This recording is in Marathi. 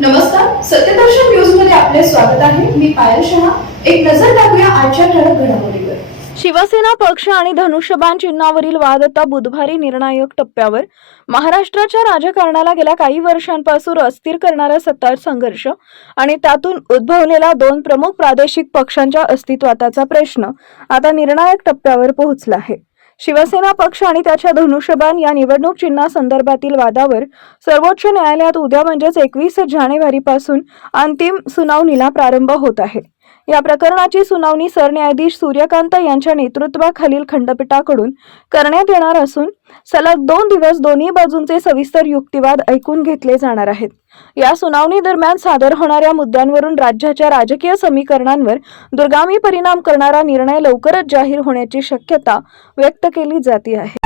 नमस्कार, सत्यदर्शन न्यूज मध्ये आपले स्वागत आहे. मी पायल शहा. एक नजर टाकूया आजच्या ठळक घडामोडीवर. शिवसेना पक्ष आणि धनुष्यबाण चिन्हावरील वाद आता बुधवारी निर्णायक टप्प्यावर. महाराष्ट्राच्या राजकारणाला गेल्या काही वर्षांपासून अस्थिर करणारा सत्ता संघर्ष आणि त्यातून उद्भवलेला दोन प्रमुख प्रादेशिक पक्षांच्या अस्तित्वाचा प्रश्न आता निर्णायक टप्प्यावर पोहोचला आहे. शिवसेना पक्ष आणि त्याच्या धनुष्यबाण या निवडणूक चिन्हासंदर्भातील वादावर सर्वोच्च न्यायालयात उद्या म्हणजेच 21 जानेवारीपासून अंतिम सुनावणीला प्रारंभ होत आहे. या प्रकरणाची सुनावणी सरन्यायाधीश सूर्यकांत यांच्या नेतृत्वाखालील खंडपीठाकडून करण्यात येणार असून सलग 2 दिवस दोन्ही बाजूंचे सविस्तर युक्तिवाद ऐकून घेतले जाणार आहेत. या सुनावणी दरम्यान सादर होणाऱ्या मुद्द्यांवरून राज्याच्या राजकीय समीकरणांवर दूरगामी परिणाम करणारा निर्णय लवकरच जाहीर होण्याची शक्यता व्यक्त केली जाते आहे.